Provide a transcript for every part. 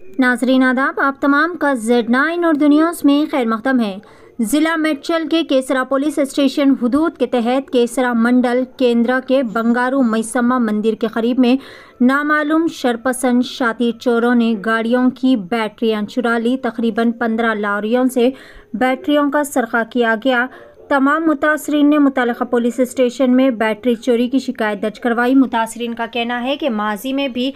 नाज़रीन आदाब, आप तमाम का Z9 उर्दू न्यूज़ में खैर मक़दम है। ज़िला मेडचल के केसरा पुलिस स्टेशन हुदूद के तहत केसरा मंडल केंद्र के बंगारू मैसम्मा मंदिर के करीब में नामालूम शरपसंद शातिर चोरों ने गाड़ियों की बैटरियां चुरा ली। तकरीबन 15 लॉरियों से बैटरियों का सरखा किया गया। तमाम मुतासरीन ने मुतल्लिक़ा पुलिस स्टेशन में बैटरी चोरी की शिकायत दर्ज करवाई। मुतासरीन का कहना है कि माजी में भी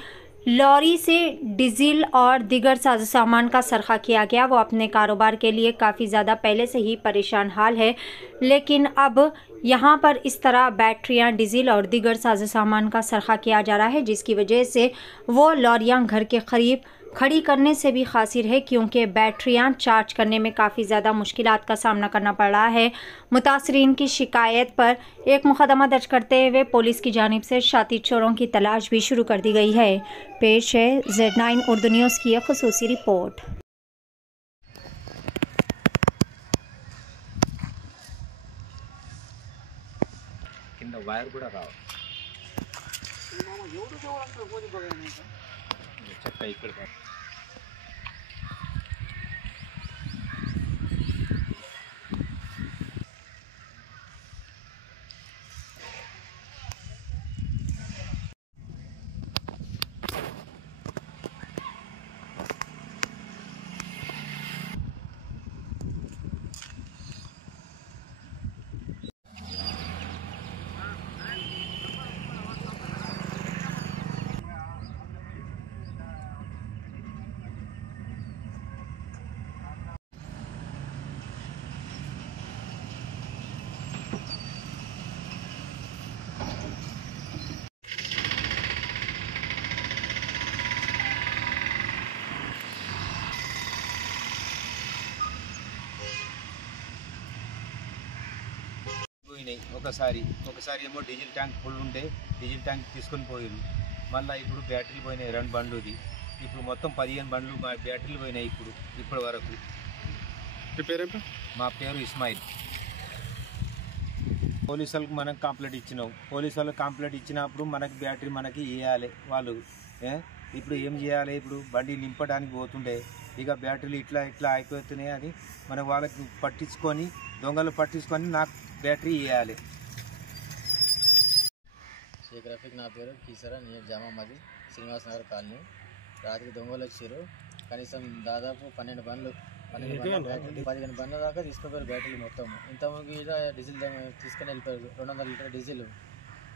लॉरी से डीजल और दीगर साजो सामान का सरखा किया गया। वो अपने कारोबार के लिए काफ़ी ज़्यादा पहले से ही परेशान हाल है, लेकिन अब यहाँ पर इस तरह बैटरियाँ, डीजल और दीगर साजो सामान का सरखा किया जा रहा है, जिसकी वजह से वो लॉरियाँ घर के करीब खड़ी करने से भी खासिर है, क्योंकि बैटरियां चार्ज करने में काफ़ी ज़्यादा मुश्किलात का सामना करना पड़ रहा है। मुतासरीन की शिकायत पर एक मुकदमा दर्ज करते हुए पुलिस की जानिब से शातिर चोरों की तलाश भी शुरू कर दी गई है। पेश है Z9 उर्दू न्यूज़ की एक ख़ुसूसी रिपोर्ट। ఒకసారి ఏమో డీజిల్ ట్యాంక్ ఫుల్ ఉంటే డీజిల్ ట్యాంక్ తీసుకొని పోయారు. మళ్ళీ ఇప్పుడు బ్యాటరీలు పోయినాయి 2 బండ్లుది. ఇప్పుడు మొత్తం 15 బండ్లు బ్యాటరీలు పోయినాయి ఇప్పటి వరకు. మా పేరు ఇస్మాయిల్. పోలీసులకు మనం కంప్లైంట్ ఇచ్చినాం. పోలీసు వాళ్ళకి కంప్లైంట్ ఇచ్చినప్పుడు మనకి బ్యాటరీ మనకి ఇవ్వాలి వాళ్ళు. ఇప్పుడు ఏం చేయాలి? ఇప్పుడు బండి నింపడానికి పోతుండే ఇక బ్యాటరీలు ఇట్లా అయిపోతున్నాయి అని మనం వాళ్ళకి పట్టించుకొని దొంగలు పట్టించుకొని నాకు బ్యాటరీ ఇవ్వాలి. షేక్ రఫీక్ నా పేరు. కీసరా, నేను జామా మది శ్రీనివాస్ నగర్ కాలనీ. రాత్రి దొంగలు వచ్చారు. కనీసం దాదాపు 12 బండ్లు 15 బండ్ల దాకా తీసుకుపోయారు బ్యాటరీలు మొత్తం. ఇంతకుముందు డీజిల్ తీసుకొని వెళ్ళిపోయారు. 200 లీటర్ డీజిల్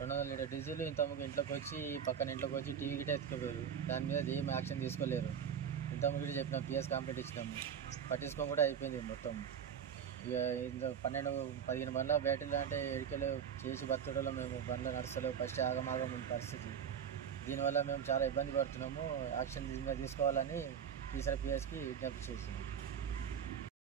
200 లీటర్ డీజిల్ ఇంతకుముందు ఇంట్లోకి వచ్చి పక్కన ఇంట్లోకి వచ్చి టీవీ గిట్ట ఎత్తుకుపోయారు. దాని మీద ఏం యాక్షన్ తీసుకోలేరు. ఇంతకుముందు చెప్పిన PS కంప్లైంట్ ఇచ్చినాము, పట్టించుకొని కూడా అయిపోయింది మొత్తం. ఇక 12-15 బండ్ల బ్యాటరీలు అంటే ఎడికెళ్ళి చేసి బతకడంలో మేము బండ్లు నడుస్తలేవు. ఫస్ట్ ఆగమాగం ఉన్న పరిస్థితి. దీనివల్ల మేము చాలా ఇబ్బంది పడుతున్నాము. యాక్షన్ తీసుకోవాలని కీసరా PSకి విజ్ఞప్తి చేస్తున్నాము.